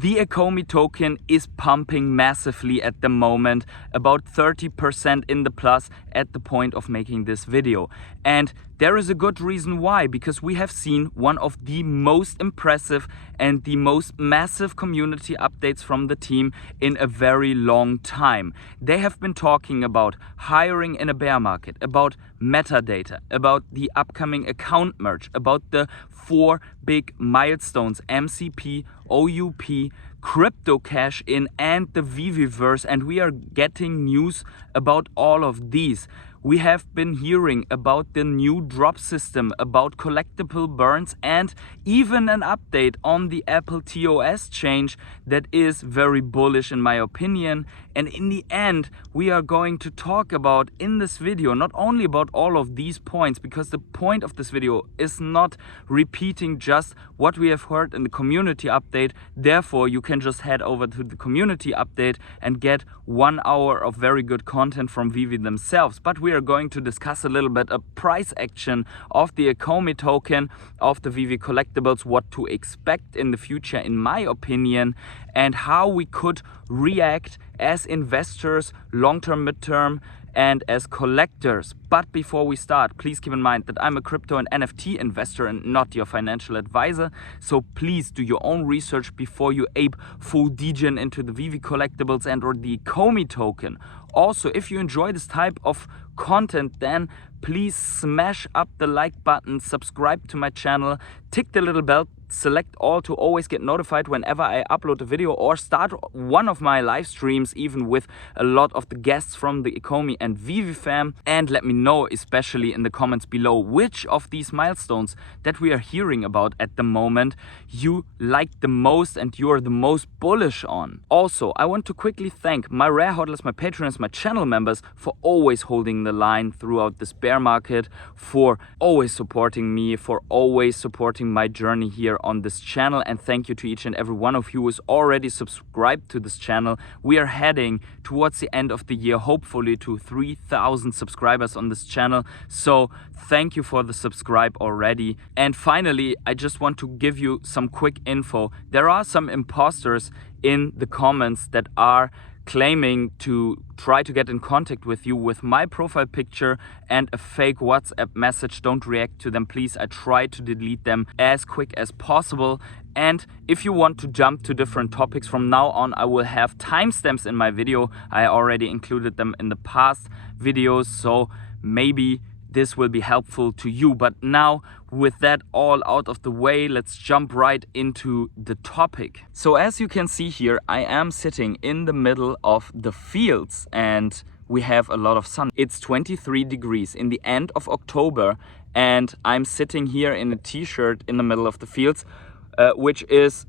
The ECOMI token is pumping massively at the moment, about 30% in the plus at the point of making this video. And there is a good reason why, because we have seen one of the most impressive and the most massive community updates from the team in a very long time. They have been talking about hiring in a bear market, about metadata, about the upcoming account merge, about the 4 big milestones: MCP, OUP, crypto cash in, and the VEVE-verse, and we are getting news about all of these. We have been hearing about the new drop system, about collectible burns, and even an update on the Apple TOS change that is very bullish in my opinion. And in the end, we are going to talk about in this video not only about all of these points, because the point of this video is not repeating just what we have heard in the community update. Therefore, you can just head over to the community update and get 1 hour of very good content from VEVE themselves. But we are going to discuss a little bit a price action of the ECOMI token, of the VEVE collectibles, what to expect in the future in my opinion, and how we could react as investors, long-term, mid-term, and as collectors. But before we start, please keep in mind that I'm a crypto and NFT investor and not your financial advisor. So please do your own research before you ape full degen into the VEVE collectibles and or the ECOMI token. Also, if you enjoy this type of content, then please smash up the like button, subscribe to my channel, tick the little bell, select all to always get notified whenever I upload a video, or start one of my live streams even with a lot of the guests from the ECOMI and VEVE fam. And let me know, especially in the comments below, which of these milestones that we are hearing about at the moment you like the most and you are the most bullish on. Also, I want to quickly thank my rare hodlers, my patrons, my channel members for always holding the line throughout this bear market, for always supporting me, for always supporting my journey here on this channel. And thank you to each and every one of you who is already subscribed to this channel. We are heading towards the end of the year, hopefully to 3,000 subscribers on this channel. So thank you for the subscribe already. And finally, I just want to give you some quick info. There are some imposters in the comments that are claiming to try to get in contact with you with my profile picture and a fake WhatsApp message. Don't react to them, please. I try to delete them as quick as possible. And if you want to jump to different topics from now on, I will have timestamps in my video. I already included them in the past videos, so maybe this will be helpful to you. But now, with that all out of the way, let's jump right into the topic. So as you can see here, I am sitting in the middle of the fields and we have a lot of sun. It's 23 degrees in the end of October, and I'm sitting here in a t-shirt in the middle of the fields, which is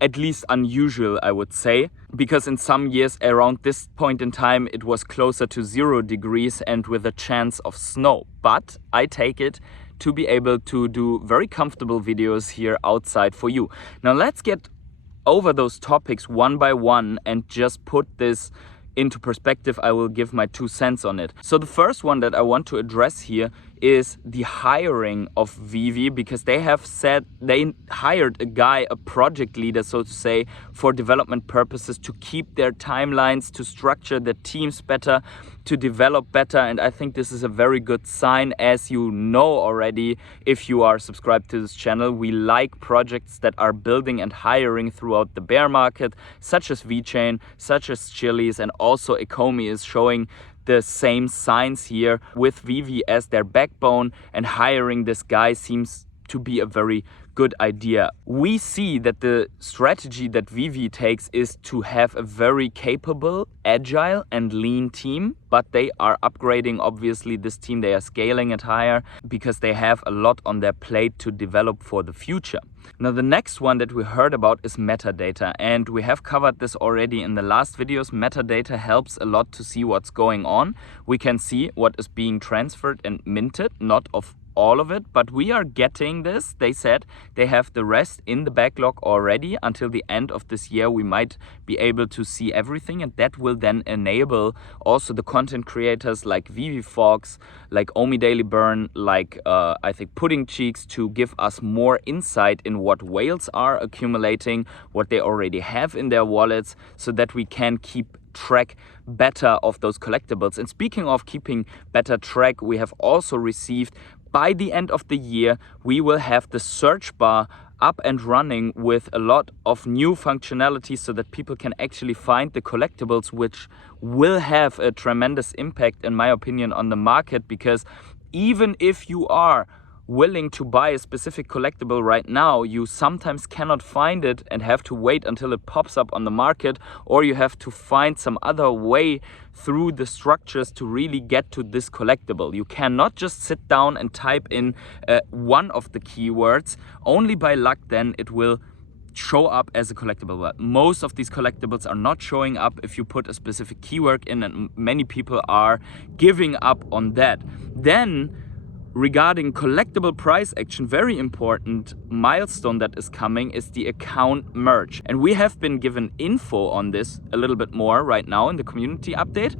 at least unusual, I would say, because in some years around this point in time it was closer to 0 degrees and with a chance of snow. But I take it to be able to do very comfortable videos here outside for you. Now let's get over those topics one by one and just put this into perspective. I will give my 2 cents on it. So the first one that I want to address here is the hiring of VEVE, because they have said they hired a guy, a project leader, so to say, for development purposes, to keep their timelines, to structure the teams better, to develop better. And I think this is a very good sign. As you know already, if you are subscribed to this channel, we like projects that are building and hiring throughout the bear market, such as VeChain, such as Chili's, and also ECOMI is showing the same signs here with VEVE as their backbone, and hiring this guy seems to be a very good idea. We see that the strategy that VEVE takes is to have a very capable, agile and lean team, but they are upgrading obviously this team. They are scaling it higher because they have a lot on their plate to develop for the future. Now the next one that we heard about is metadata, and we have covered this already in the last videos. Metadata helps a lot to see what's going on. We can see what is being transferred and minted, not of all of it, but we are getting this. They said they have the rest in the backlog already. Until the end of this year, we might be able to see everything, and that will then enable also the content creators like VEVE Fox, like Omi Daily Burn, like I think Pudding Cheeks, to give us more insight in what whales are accumulating, what they already have in their wallets, so that we can keep track better of those collectibles. And speaking of keeping better track, we have also received, by the end of the year, we will have the search bar up and running with a lot of new functionality, so that people can actually find the collectibles, which will have a tremendous impact, in my opinion, on the market. Because even if you are willing to buy a specific collectible right now, you sometimes cannot find it and have to wait until it pops up on the market, or you have to find some other way through the structures to really get to this collectible. You cannot just sit down and type in one of the keywords. Only by luck then it will show up as a collectible. But most of these collectibles are not showing up if you put a specific keyword in, and many people are giving up on that. Then regarding collectible price action, very important milestone that is coming is the account merge. And we have been given info on this a little bit more right now in the community update,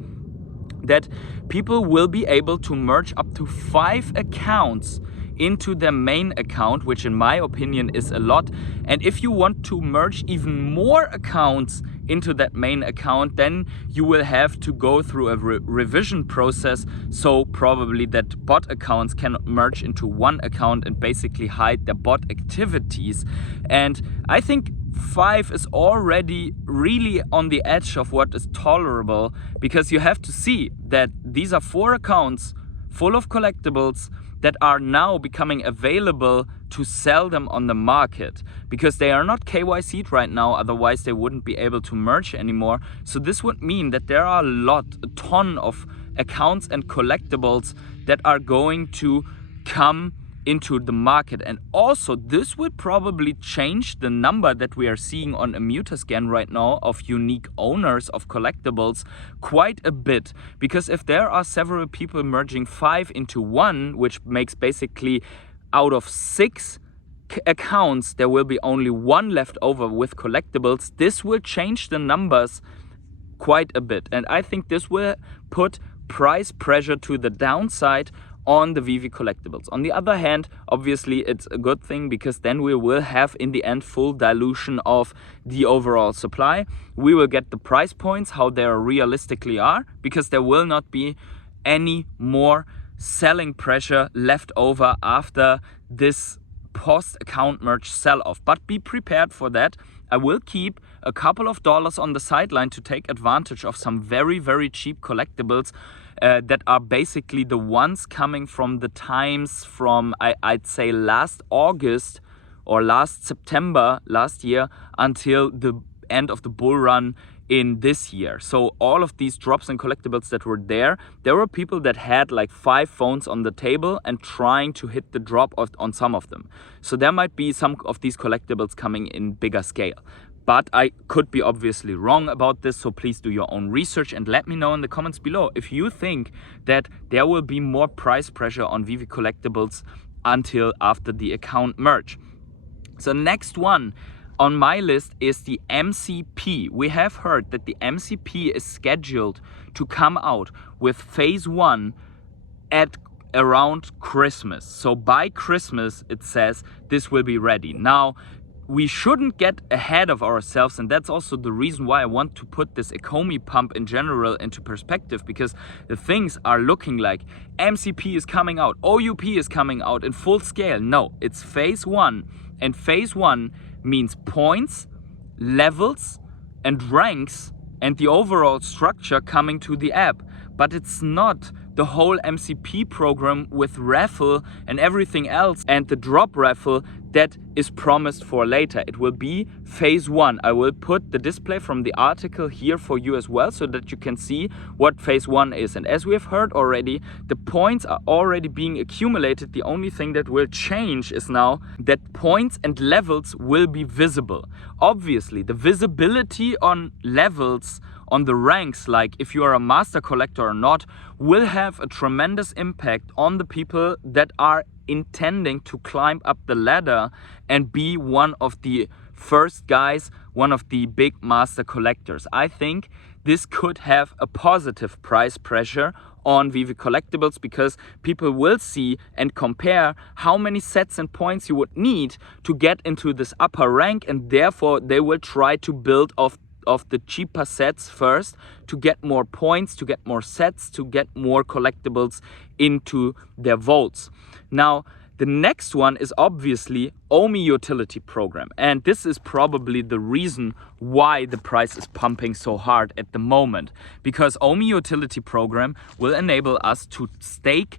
that people will be able to merge up to 5 accounts into their main account, which in my opinion is a lot. And if you want to merge even more accounts into that main account, then you will have to go through a revision process. So probably that bot accounts cannot merge into one account and basically hide their bot activities. And I think 5 is already really on the edge of what is tolerable, because you have to see that these are 4 accounts full of collectibles that are now becoming available to sell them on the market, because they are not KYC'd right now, otherwise they wouldn't be able to merge anymore. So this would mean that there are a ton of accounts and collectibles that are going to come into the market. And also this would probably change the number that we are seeing on Immutanscan right now of unique owners of collectibles quite a bit. Because if there are several people merging 5 into 1, which makes basically out of 6 accounts there will be only 1 left over with collectibles, this will change the numbers quite a bit. And I think this will put price pressure to the downside on the VEVE collectibles. On the other hand, obviously it's a good thing, because then we will have in the end full dilution of the overall supply. We will get the price points how they realistically are, because there will not be any more selling pressure left over after this post account merge sell-off. But be prepared for that. I will keep a couple of dollars on the sideline to take advantage of some very, very cheap collectibles that are basically the ones coming from the times from I'd say last August or last September last year until the end of the bull run in this year. So all of these drops and collectibles that were there were people that had like 5 phones on the table and trying to hit the drop on some of them. So there might be some of these collectibles coming in bigger scale. But I could be obviously wrong about this, so please do your own research and let me know in the comments below if you think that there will be more price pressure on VEVE collectibles until after the account merge. So next one on my list is the MCP. We have heard that the MCP is scheduled to come out with phase 1 at around Christmas. So by Christmas, it says this will be ready. Now, we shouldn't get ahead of ourselves, and that's also the reason why I want to put this ECOMI pump in general into perspective, because the things are looking like MCP is coming out, OUP is coming out in full scale. No, it's phase 1, and phase 1 means points, levels, and ranks, and the overall structure coming to the app. But it's not the whole MCP program with raffle and everything else and the drop raffle that is promised for later. It will be phase 1. I will put the display from the article here for you as well, so that you can see what phase 1 is. And as we have heard already, the points are already being accumulated. The only thing that will change is now that points and levels will be visible. Obviously, the visibility on levels, on the ranks, like if you are a master collector or not, will have a tremendous impact on the people that are intending to climb up the ladder and be one of the first guys, one of the big master collectors. I think this could have a positive price pressure on VEVE Collectibles, because people will see and compare how many sets and points you would need to get into this upper rank, and therefore they will try to build off the cheaper sets first to get more points, to get more sets, to get more collectibles into their vaults. Now, the next one is obviously OMI Utility Program, and this is probably the reason why the price is pumping so hard at the moment, because OMI Utility Program will enable us to stake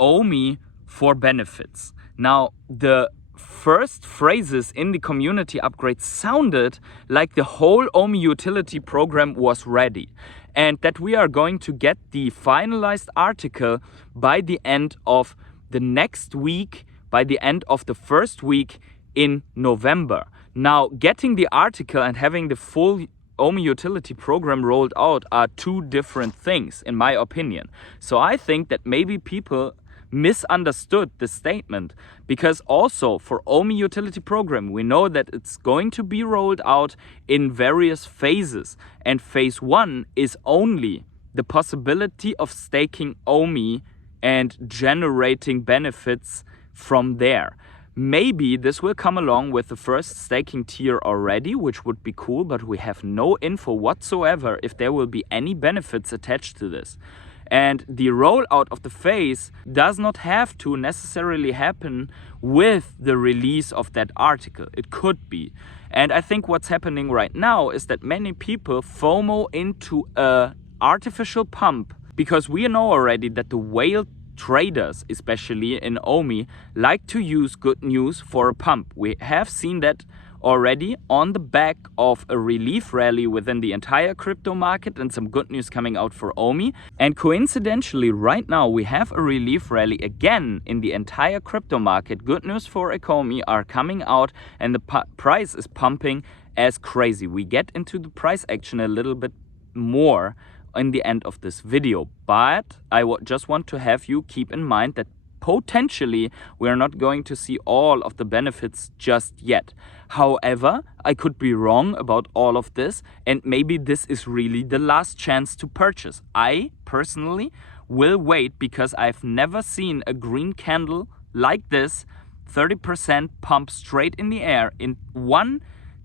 OMI for benefits. Now, the first phrases in the community upgrade sounded like the whole OMI Utility Program was ready, and that we are going to get the finalized article by the end of the next week, by the end of the first week in November. Now, getting the article and having the full OMI Utility Program rolled out are two different things, in my opinion. So I think that maybe people misunderstood the statement, because also for OMI Utility Program, we know that it's going to be rolled out in various phases, and phase 1 is only the possibility of staking OMI and generating benefits from there. Maybe this will come along with the first staking tier already, which would be cool, but we have no info whatsoever if there will be any benefits attached to this. And the rollout of the phase does not have to necessarily happen with the release of that article. It could be. And I think what's happening right now is that many people FOMO into a artificial pump, because we know already that the whale traders, especially in OMI, like to use good news for a pump. We have seen that already on the back of a relief rally within the entire crypto market and some good news coming out for OMI. And coincidentally, right now we have a relief rally again in the entire crypto market. Good news for ECOMI are coming out, and the price is pumping as crazy. We get into the price action a little bit more in the end of this video, but I just want to have you keep in mind that potentially we are not going to see all of the benefits just yet. However, I could be wrong about all of this, and maybe this is really the last chance to purchase. I personally will wait, because I've never seen a green candle like this, 30% pump straight in the air in one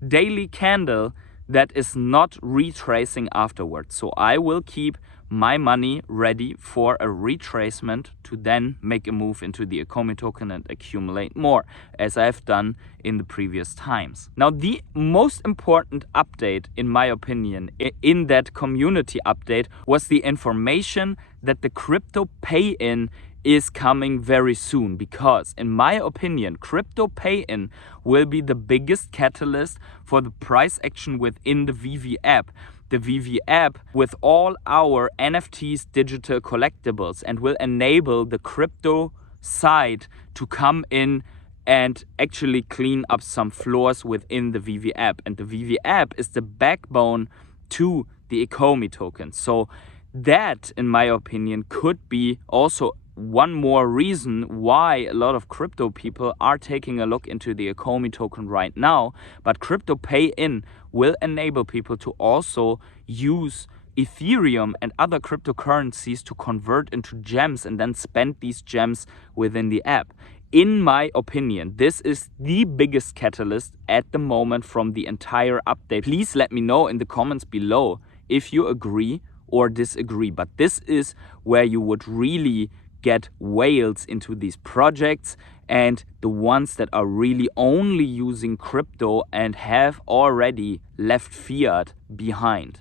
daily candle that is not retracing afterwards. So I will keep my money ready for a retracement to then make a move into the ECOMI token and accumulate more, as I've done in the previous times. Now, the most important update, in my opinion, in that community update was the information that the crypto pay-in is coming very soon, because in my opinion, crypto pay-in will be the biggest catalyst for the price action within the VEVE app. The VEVE app with all our NFTs, digital collectibles, and will enable the crypto side to come in and actually clean up some flaws within the VEVE app. And the VEVE app is the backbone to the ECOMI token. So that, in my opinion, could be also one more reason why a lot of crypto people are taking a look into the ECOMI token right now. But crypto pay-in will enable people to also use Ethereum and other cryptocurrencies to convert into gems and then spend these gems within the app. In my opinion, this is the biggest catalyst at the moment from the entire update. Please let me know in the comments below if you agree or disagree. But this is where you would really get whales into these projects, and the ones that are really only using crypto and have already left fiat behind.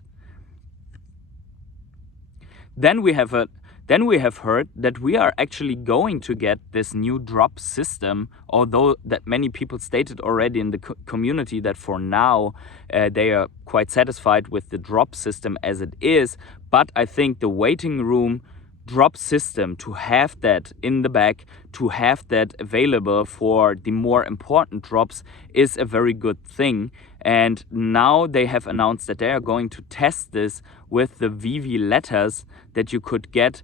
Then we have heard that we are actually going to get this new drop system, although that many people stated already in the community that for now they are quite satisfied with the drop system as it is. But I think the waiting room drop system, to have that in the back, to have that available for the more important drops, is a very good thing. And now they have announced that they are going to test this with the VEVE letters that you could get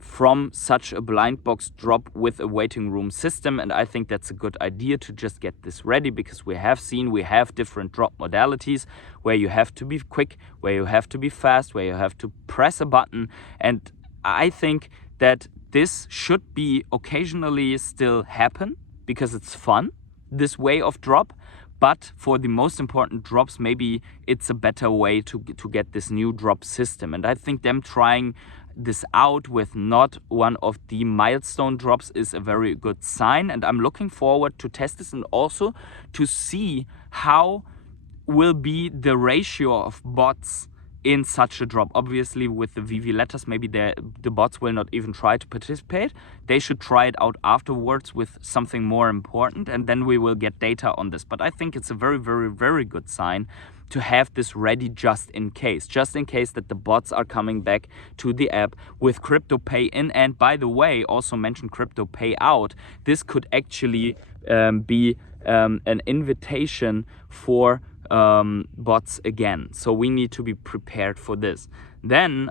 from such a blind box drop with a waiting room system. And I think that's a good idea to just get this ready, because we have different drop modalities where you have to be quick, where you have to be fast, where you have to press a button. And I think that this should be occasionally still happen because it's fun, this way of drop. But for the most important drops, maybe it's a better way to get this new drop system. And I think them trying this out with not one of the milestone drops is a very good sign. And I'm looking forward to test this and also to see how will be the ratio of bots in such a drop. Obviously with the VEVE letters, maybe the bots will not even try to participate. They should try it out afterwards with something more important, and then we will get data on this. But I think it's a very, very, very good sign to have this ready just in case that the bots are coming back to the app with crypto pay in. And by the way, also mention crypto pay out. This could actually be an invitation for bots again, so we need to be prepared for this. Then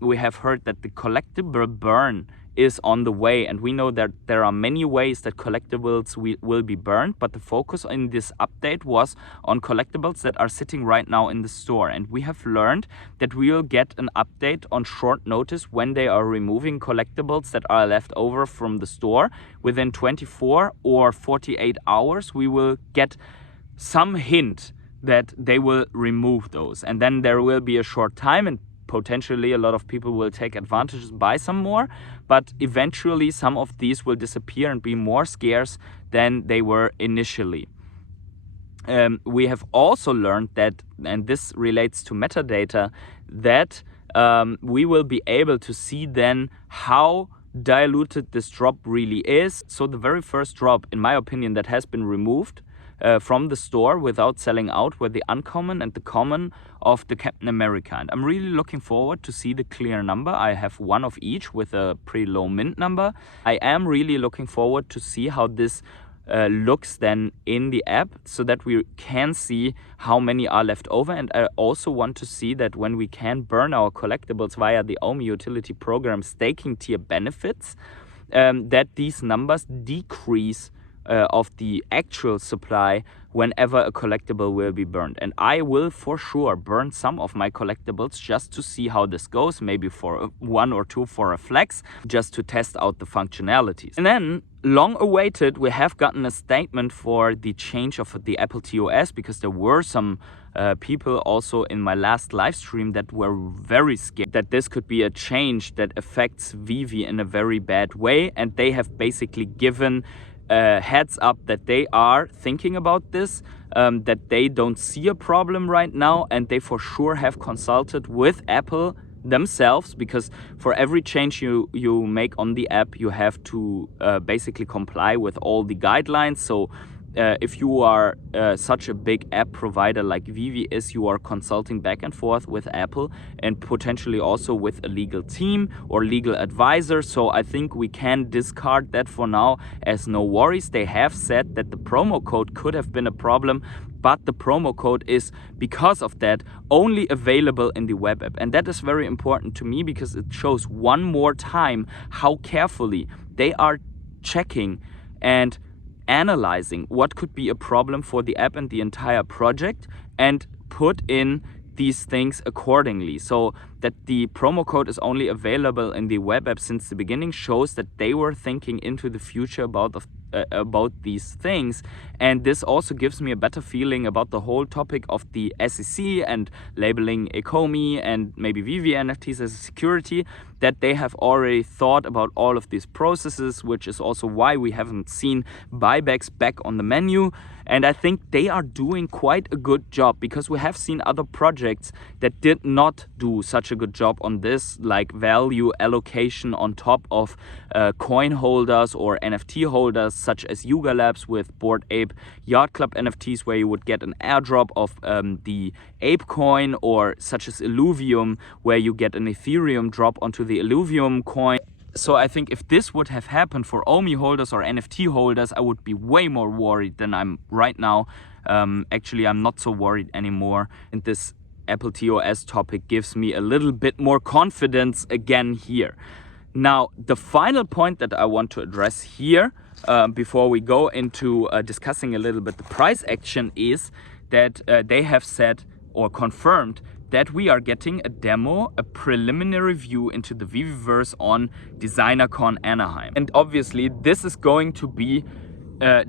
we have heard that the collectible burn is on the way, and we know that there are many ways that collectibles will be burned, but the focus in this update was on collectibles that are sitting right now in the store. And we have learned that we will get an update on short notice when they are removing collectibles that are left over from the store. Within 24 or 48 hours we will get some hint that they will remove those, and then there will be a short time, and potentially a lot of people will take advantage and buy some more, but eventually some of these will disappear and be more scarce than they were initially. We have also learned that, and this relates to metadata, that we will be able to see then how diluted this drop really is. So the very first drop, in my opinion, that has been removed from the store without selling out were the uncommon and the common of the Captain America. And I'm really looking forward to see the clear number. I have one of each with a pretty low mint number. I am really looking forward to see how this looks then in the app, so that we can see how many are left over. And I also want to see that when we can burn our collectibles via the OMI Utility Program staking tier benefits, that these numbers decrease of the actual supply whenever a collectible will be burned. And I will for sure burn some of my collectibles just to see how this goes, maybe for one or two for a flex, just to test out the functionalities. And then, long awaited, we have gotten a statement for the change of the Apple TOS, because there were some people also in my last live stream that were very scared that this could be a change that affects VEVE in a very bad way. And they have basically given heads up that they are thinking about this, that they don't see a problem right now, and they for sure have consulted with Apple themselves, because for every change you make on the app, you have to basically comply with all the guidelines. So if you are such a big app provider like VEVE is, you are consulting back and forth with Apple and potentially also with a legal team or legal advisor. So I think we can discard that for now as no worries. They have said that the promo code could have been a problem, but the promo code is, because of that, only available in the web app. And that is very important to me, because it shows one more time how carefully they are checking and analyzing what could be a problem for the app and the entire project, and put in these things accordingly. So that the promo code is only available in the web app since the beginning shows that they were thinking into the future about these things. And this also gives me a better feeling about the whole topic of the SEC and labeling ECOMI and maybe VEVE NFTs as a security, that they have already thought about all of these processes, which is also why we haven't seen buybacks back on the menu. And I think they are doing quite a good job, because we have seen other projects that did not do such a good job on this, like value allocation on top of coin holders or NFT holders, such as Yuga Labs with Bored Ape Yacht Club NFTs, where you would get an airdrop of the Ape coin, or such as Illuvium, where you get an Ethereum drop onto the Illuvium coin. So I think if this would have happened for OMI holders or NFT holders, I would be way more worried than I'm right now. Actually, I'm not so worried anymore. And this Apple TOS topic gives me a little bit more confidence again here. Now, the final point that I want to address here before we go into discussing a little bit the price action is that they have said or confirmed that we are getting a demo, a preliminary view into the VEVEverse on DesignerCon Anaheim. And obviously this is going to be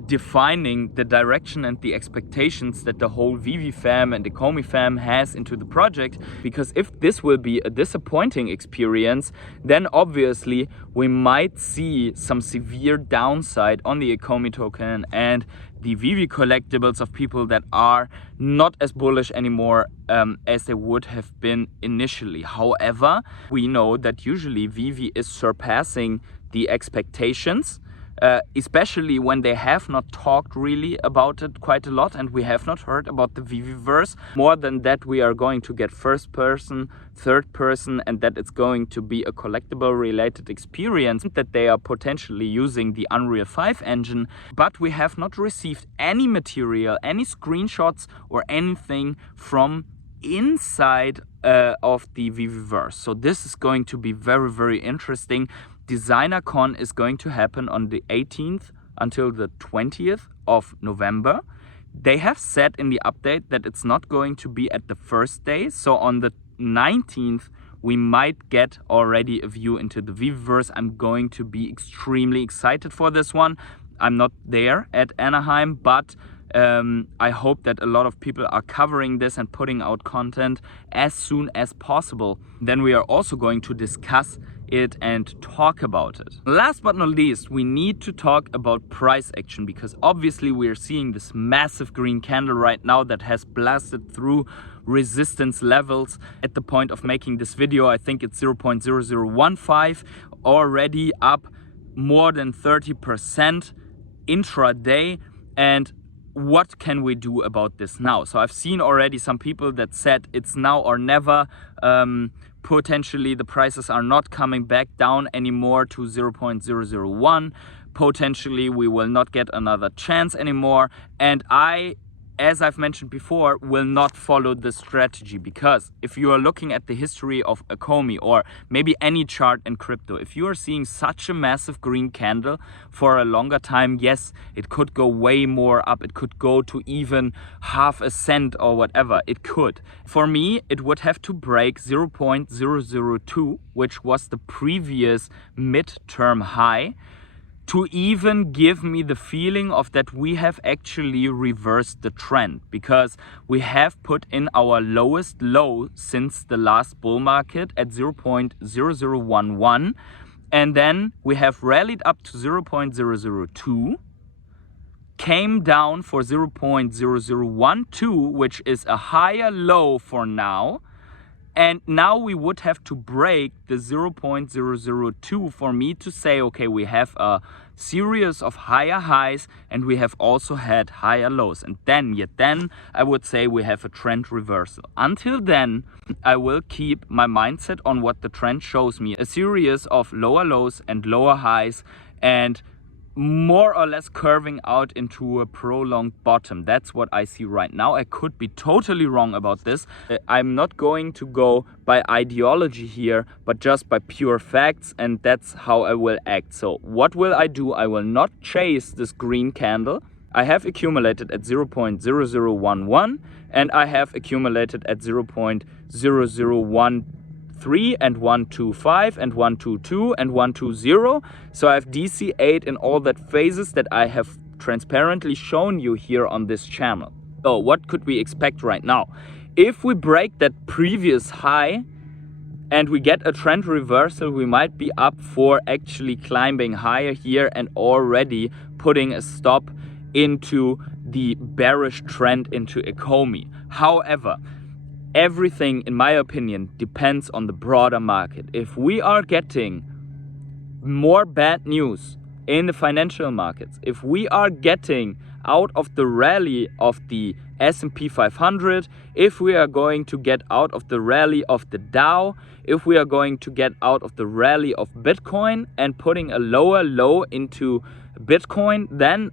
defining the direction and the expectations that the whole VEVE fam and ECOMI fam has into the project, because if this will be a disappointing experience, then obviously we might see some severe downside on the ECOMI token and the VEVE collectibles of people that are not as bullish anymore as they would have been initially. However, we know that usually VEVE is surpassing the expectations, especially when they have not talked really about it quite a lot and we have not heard about the VEVEverse. More than that, we are going to get first person, third person, and that it's going to be a collectible related experience, that they are potentially using the Unreal 5 engine, but we have not received any material, any screenshots or anything from inside of the VEVEverse. So this is going to be very, very interesting. DesignerCon is going to happen on the 18th until the 20th of November. They have said in the update that it's not going to be at the first day. So on the 19th, we might get already a view into the VEVEverse. I'm going to be extremely excited for this one. I'm not there at Anaheim, but I hope that a lot of people are covering this and putting out content as soon as possible. Then we are also going to discuss it and talk about it. Last but not least, we need to talk about price action, because obviously we are seeing this massive green candle right now that has blasted through resistance levels. At the point of making this video, I think it's 0.0015, already up more than 30% intraday. And what can we do about this now? So I've seen already some people that said it's now or never. Potentially the prices are not coming back down anymore to 0.001. Potentially we will not get another chance anymore. And I, as I've mentioned before, will not follow this strategy, because if you are looking at the history of ECOMI or maybe any chart in crypto, if you are seeing such a massive green candle for a longer time, yes, it could go way more up. It could go to even half a cent or whatever. It could. For me, it would have to break 0.002, which was the previous midterm high, to even give me the feeling of that we have actually reversed the trend, because we have put in our lowest low since the last bull market at 0.0011, and then we have rallied up to 0.002, came down for 0.0012, which is a higher low for now. And now we would have to break the 0.002 for me to say, okay, we have a series of higher highs and we have also had higher lows. And then I would say we have a trend reversal. Until then, I will keep my mindset on what the trend shows me. A series of lower lows and lower highs, and more or less curving out into a prolonged bottom. That's what I see right now. I could be totally wrong about this. I'm not going to go by ideology here, but just by pure facts, and that's how I will act. So what will I do? I will not chase this green candle. I have accumulated at 0.0011 and I have accumulated at 0.0013 and 125 and 122 and 120. So I have DC8 in all that phases that I have transparently shown you here on this channel. So what could we expect right now? If we break that previous high and we get a trend reversal, we might be up for actually climbing higher here and already putting a stop into the bearish trend into ECOMI. However, everything, in my opinion, depends on the broader market. If we are getting more bad news in the financial markets, if we are getting out of the rally of the S&P 500, if we are going to get out of the rally of the Dow, if we are going to get out of the rally of Bitcoin and putting a lower low into Bitcoin, then,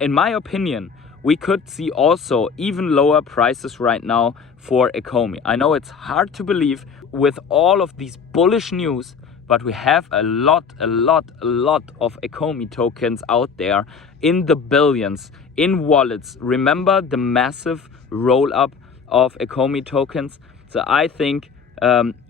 in my opinion, we could see also even lower prices right now for ECOMI. I know it's hard to believe with all of these bullish news, but we have a lot of ECOMI tokens out there in the billions, in wallets. Remember the massive roll up of ECOMI tokens? So I think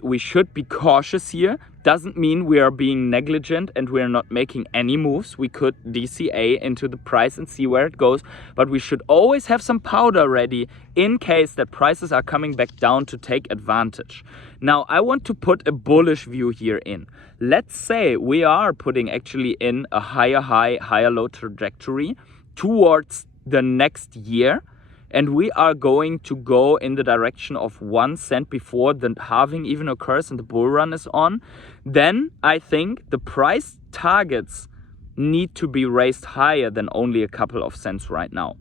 we should be cautious here. Doesn't mean we are being negligent and we are not making any moves. We could DCA into the price and see where it goes, but we should always have some powder ready in case that prices are coming back down to take advantage. Now, I want to put a bullish view here in. Let's say we are putting actually in a higher high, higher low trajectory towards the next year, and we are going to go in the direction of 1 cent before the halving even occurs and the bull run is on, then I think the price targets need to be raised higher than only a couple of cents right now.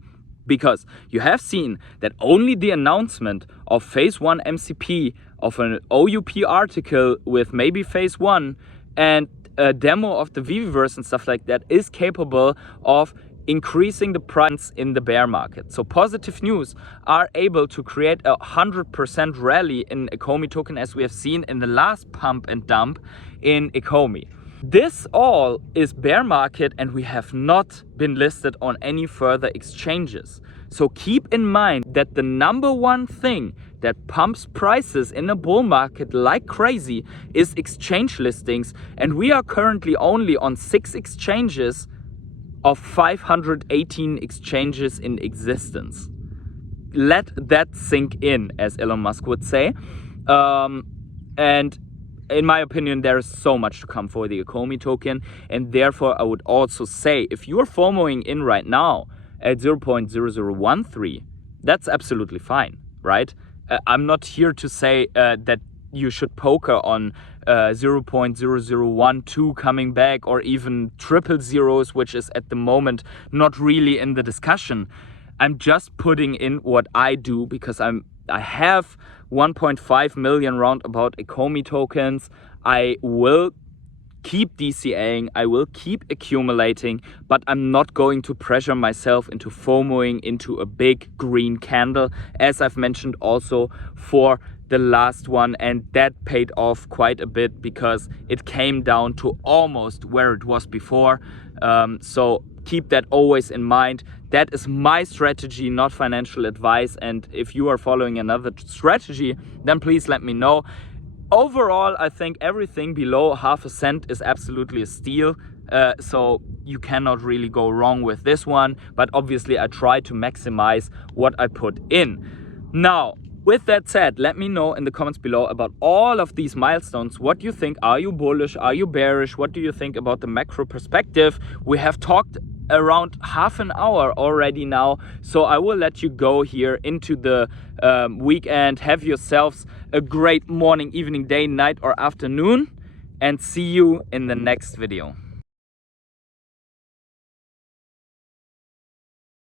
Because you have seen that only the announcement of phase 1 MCP of an OUP article with maybe phase 1 and a demo of the VEVE and stuff like that is capable of increasing the price in the bear market. So positive news are able to create a 100% rally in ECOMI token, as we have seen in the last pump and dump in ECOMI. This all is bear market and we have not been listed on any further exchanges. So keep in mind that the number one thing that pumps prices in a bull market like crazy is exchange listings, and we are currently only on 6 exchanges of 518 exchanges in existence. Let that sink in, as Elon Musk would say. And in my opinion, there is so much to come for the ECOMI token, and therefore I would also say if you're FOMOing in right now at 0.0013, that's absolutely fine, right? I'm not here to say that you should poker on 0.0012 coming back, or even triple zeros, which is at the moment not really in the discussion. I'm just putting in what I do because I have 1.5 million roundabout ECOMI tokens. I will keep DCAing, I will keep accumulating, but I'm not going to pressure myself into FOMOing into a big green candle, as I've mentioned also for the last one, and that paid off quite a bit because it came down to almost where it was before. So keep that always in mind. That is my strategy, not financial advice, and if you are following another strategy, then please let me know. Overall, I think everything below half a cent is absolutely a steal, so you cannot really go wrong with this one, but obviously I try to maximize what I put in. Now, with that said, let me know in the comments below about all of these milestones. What do you think? Are you bullish? Are you bearish? What do you think about the macro perspective? We have talked around half an hour already now, so I will let you go here into the weekend. Have yourselves a great morning, evening, day, night, or afternoon, and see you in the next video.